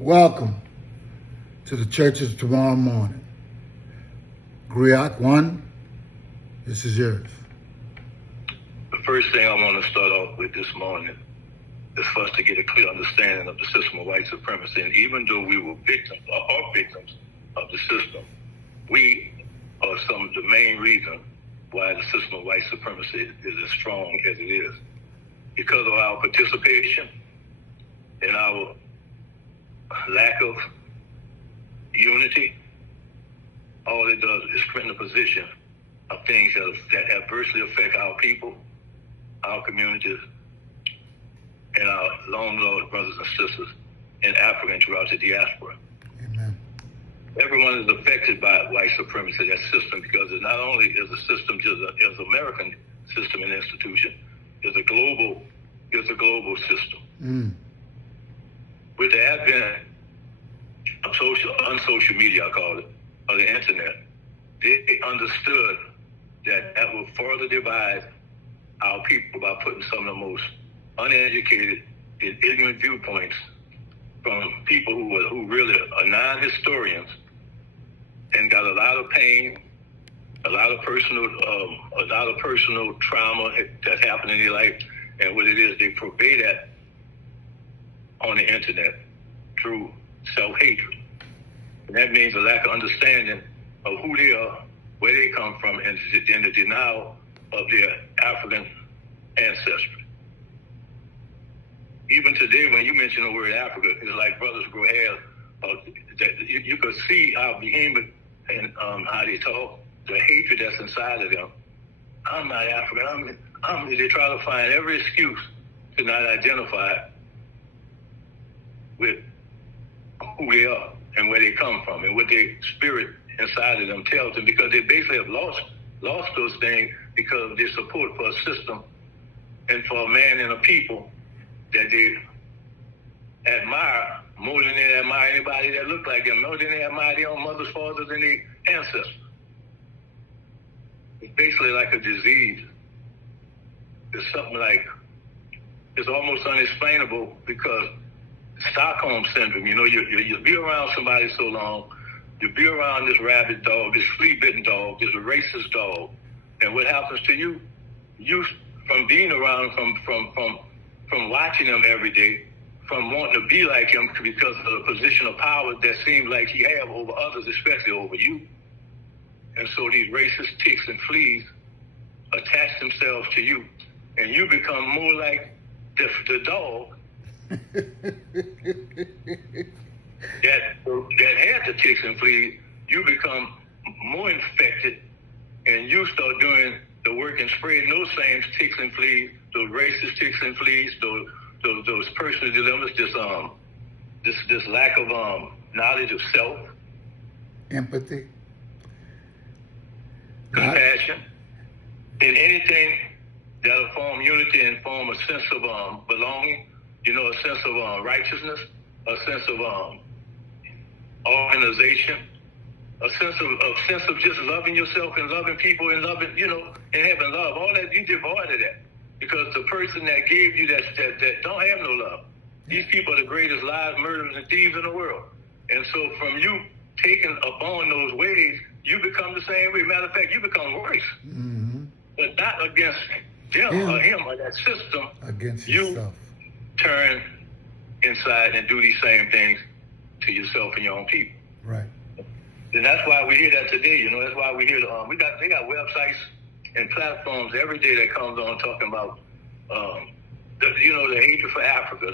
Welcome to the churches tomorrow morning. Griot 1, this is yours. The first thing I want to start off with this morning is for us to get a clear understanding of the system of white supremacy. And even though we were victims or are victims of the system, we are some of the main reason why the system of white supremacy is as strong as it is. Because of our participation and our lack of unity, all it does is strengthen the position of things that adversely affect our people, our communities, and our long-lost brothers and sisters in Africa and throughout the diaspora. Amen. Everyone is affected by white supremacy, that system, because it not only is a system just as American system and institution, it's a global system. With the advent of unsocial media, I call it, or the internet, they understood that will further divide our people by putting some of the most uneducated and ignorant viewpoints from people who really are non-historians and got a lot of pain, a lot of personal trauma that happened in their life, and what it is, they purvey that on the internet through self-hatred. And that means a lack of understanding of who they are, where they come from, and the denial of their African ancestry. Even today, when you mention the word Africa, it's like brothers grow hair. You could see how behemoth and how they talk, the hatred that's inside of them. I'm not African. They try to find every excuse to not identify with who they are and where they come from and what their spirit inside of them tells them, because they basically have lost those things because of their support for a system and for a man and a people that they admire more than they admire anybody that look like them, more than they admire their own mothers, fathers, and their ancestors. It's basically like a disease. It's something like, it's almost unexplainable, because Stockholm syndrome, you be around somebody so long, you be around this rabid dog, this flea-bitten dog, this racist dog, and what happens to you? You, from being around, from watching him every day, from wanting to be like him because of the position of power that seems like he have over others, especially over you. And so these racist ticks and fleas attach themselves to you, and you become more like the dog that had the ticks and fleas. You become more infected, and you start doing the work and spreading those same ticks and fleas, those racist ticks and fleas, those personal dilemmas, this lack of knowledge of self, empathy, compassion, and anything that'll form unity and form a sense of belonging, a sense of righteousness, a sense of organization, a sense of just loving yourself and loving people and loving, and having love. All that, you devoid of that, because the person that gave you that don't have no love. These people are the greatest liars, murderers, and thieves in the world. And so from you taking upon those ways, you become the same way. Matter of fact, you become worse. Mm-hmm. But not against them or him or that system. Against you yourself. Turn inside and do these same things to yourself and your own people. Right. And that's why we hear that today. That's why we hear they got websites and platforms every day that comes on talking about the hatred for Africa,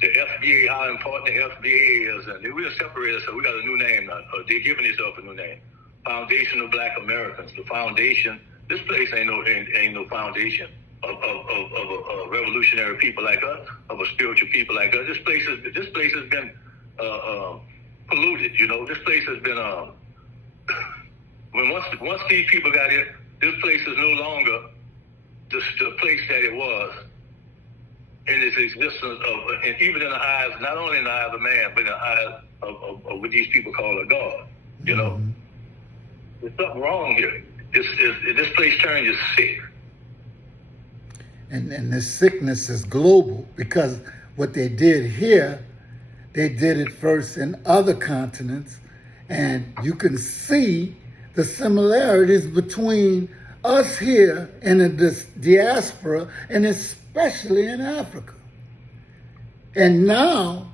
the FBA, how important the FBA is, and we just separated, so we got a new name now. They're giving themselves a new name. Foundation of Black Americans. The foundation. This place ain't no foundation of revolutionary people like us, of a spiritual people like us. This place has been polluted. This place has been once these people got here, this place is no longer the place that it was in its existence and even in the eyes, not only in the eyes of man, but in the eyes of what these people call a God. Mm-hmm. There's something wrong here. This place turned you sick. And this sickness is global, because what they did here, they did it first in other continents, and you can see the similarities between us here in the diaspora, and especially in Africa. And now,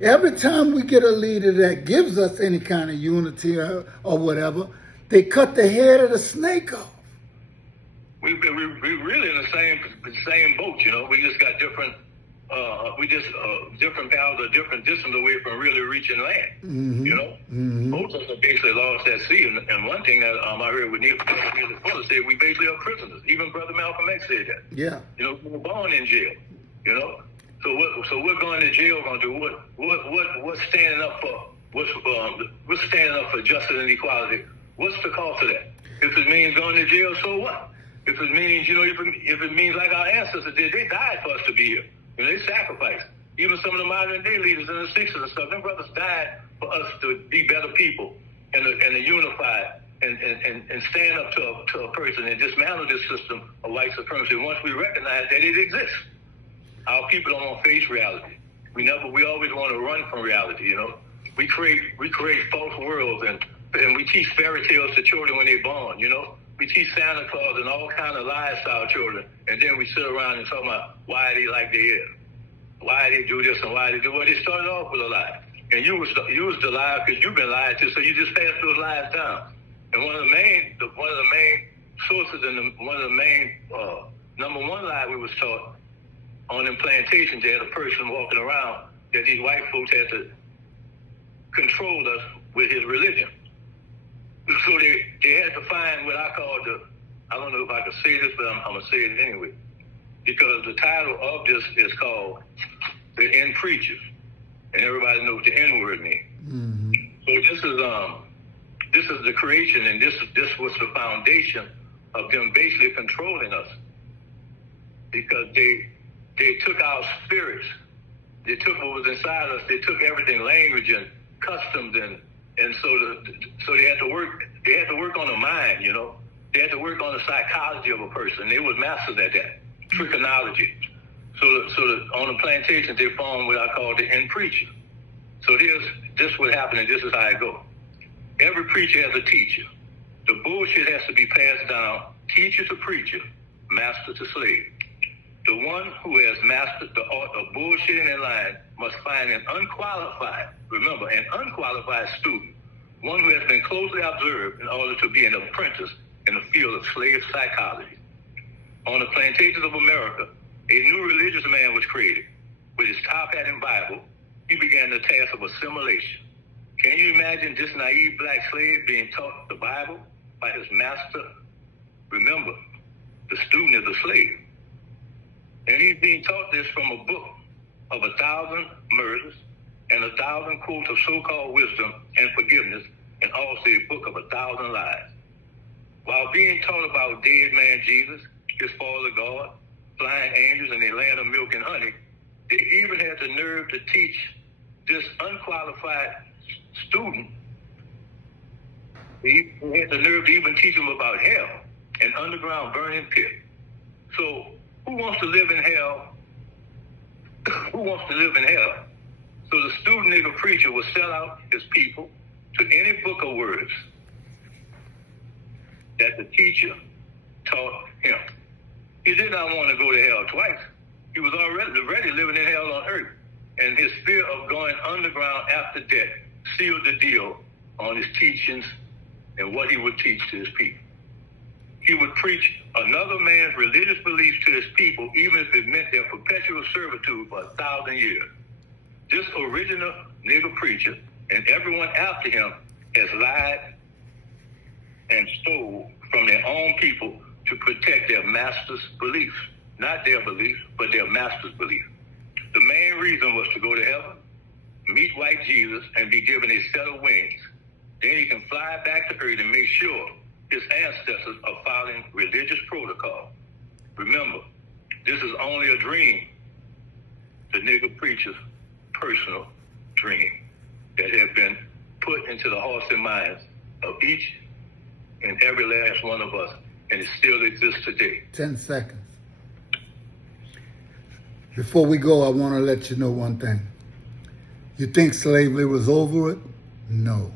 every time we get a leader that gives us any kind of unity or whatever, they cut the head of the snake off. We're really in the same boat, you know. We just got different, different paths or different distance away from really reaching land. Mm-hmm. You know, Mm-hmm. both of us have basically lost that sea. And one thing that I heard with Neil Fuller say, we basically are prisoners. Even Brother Malcolm X said that. Yeah. You know, we were born in jail. You know, so we're going to jail. Going to do what's standing up for what's standing up for justice and equality? What's the cost of that? If it means going to jail, so what? If it means, you know, if it means like our ancestors did, they died for us to be here. You know, they sacrificed. Even some of the modern day leaders in the 60s and stuff, them brothers died for us to be better people and to unify and stand up to a person and dismantle this system of white supremacy once we recognize that it exists. Our people don't want to face reality. We always want to run from reality, you know. We create false worlds and we teach fairy tales to children when they're born, you know. We teach Santa Claus and all kind of lies to our children, and then we sit around and talk about why they like they is, why they do this and why they do. Well, they started off with a lie, and you was the liar because you've been lied to, so you just pass those lies down. And one of the main sources and one of the main number one lie we was taught on them plantations, they had a person walking around that these white folks had to control us with his religion. So they had to find what I call I don't know if I can say this, but I'm going to say it anyway. Because the title of this is called The N Preachers. And everybody knows what the N word means. Mm-hmm. So this is the creation, and this was the foundation of them basically controlling us. Because they took our spirits. They took what was inside us. They took everything, language and customs and so they had to work. They had to work on the mind, you know. They had to work on the psychology of a person. They was masters at that, trichonology. So on the plantations, they formed what I call the N preacher. So this would happen, and this is how it go. Every preacher has a teacher. The bullshit has to be passed down, teacher to preacher, master to slave. The one who has mastered the art of bullshitting and lying must find an unqualified student, one who has been closely observed in order to be an apprentice in the field of slave psychology. On the plantations of America, a new religious man was created. With his top hat and Bible, he began the task of assimilation. Can you imagine this naive black slave being taught the Bible by his master? Remember, the student is a slave. And he's being taught this from a book of 1,000 murders and 1,000 quotes of so-called wisdom and forgiveness, and also a book of 1,000 lies. While being taught about dead man Jesus, his father God, flying angels, and a land of milk and honey, they even had the nerve to teach this unqualified student. They had the nerve to even teach him about hell, an underground burning pit. So who wants to live in hell? Who wants to live in hell? So the student nigger preacher will sell out his people to any book of words that the teacher taught him. He did not want to go to hell twice. He was already living in hell on earth. And his fear of going underground after death sealed the deal on his teachings and what he would teach to his people. He would preach another man's religious beliefs to his people, even if it meant their perpetual servitude for 1,000 years. This original nigger preacher and everyone after him has lied and stole from their own people to protect their master's beliefs. Not their beliefs, but their master's beliefs. The main reason was to go to heaven, meet white Jesus, and be given a set of wings. Then he can fly back to earth and make sure his ancestors are following religious protocol. Remember, this is only a dream, the nigger preacher's personal dream that has been put into the hearts and minds of each and every last one of us, and it still exists today. 10 seconds. Before we go, I want to let you know one thing. You think slavery was over it? No.